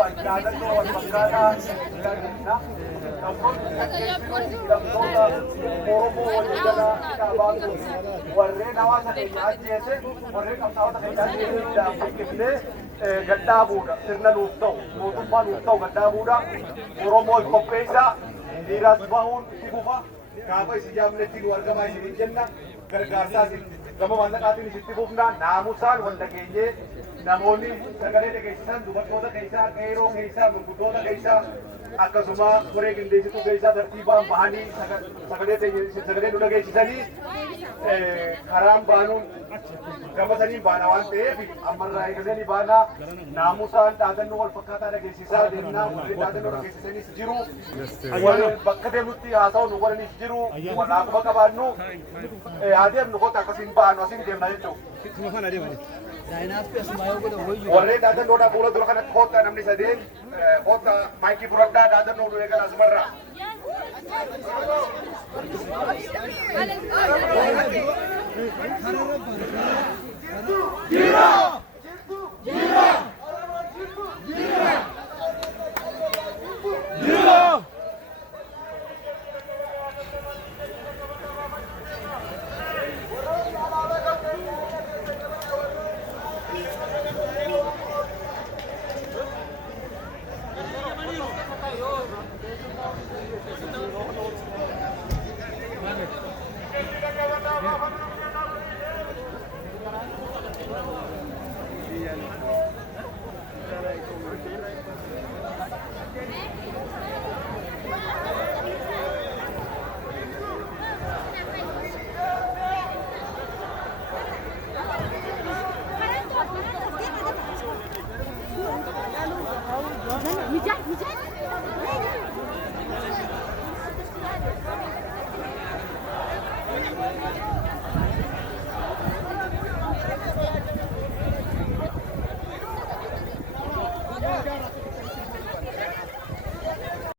Yaadannoo wal fakkaataa tajaajilna. Namoonni hidhamtoota Oromoo walii jala dhaabaatu warreen hawaasa keenya ajjeese warreen qabsaa'ota keenya ajjeese buqqifnee gadhaabuudha. Sirna nuuf ta'u, mootummaa nuuf ta'u gadhaabuudha. Oromoo qopheessaa dhiiraas bahuun itti fufa. Gaafa isin yaamnetti nu argamaa isin jenna. Gargaarsaa gama maallaqaatiin isitti fufna. Naamusaan wal dhageenyee namoonni sagalee dhageessisan dubartoota keessaa, qeerroo keessaa, manguddoota keessaa akkasuma koree qindeessituu keessaa tartiibaan bahanii sagalee nu dhageessisanii karaan baanuun gama saniin baana waan ta'eef ammarraa eegalee ni baana. Naamusaan dhaadannoo wal fakkaataa dhageessisaa deemnaa warri dhaadannoo dhageessisanis jiru. Bakka deemnutti haasa'u nu godhanis jiru. Walaakuma qabaannu haa deemnu kota akkasiin baanu asiin deemna jechuudha. Warreen dhaadannoodhaa fuula dura kanatti kottaa namni sadeen kottaa maayikii fudhadhaa dhaadannoo nu eegan asumarraa. Jira! Jira! Jira! Jira! Mücahit, Mücahit.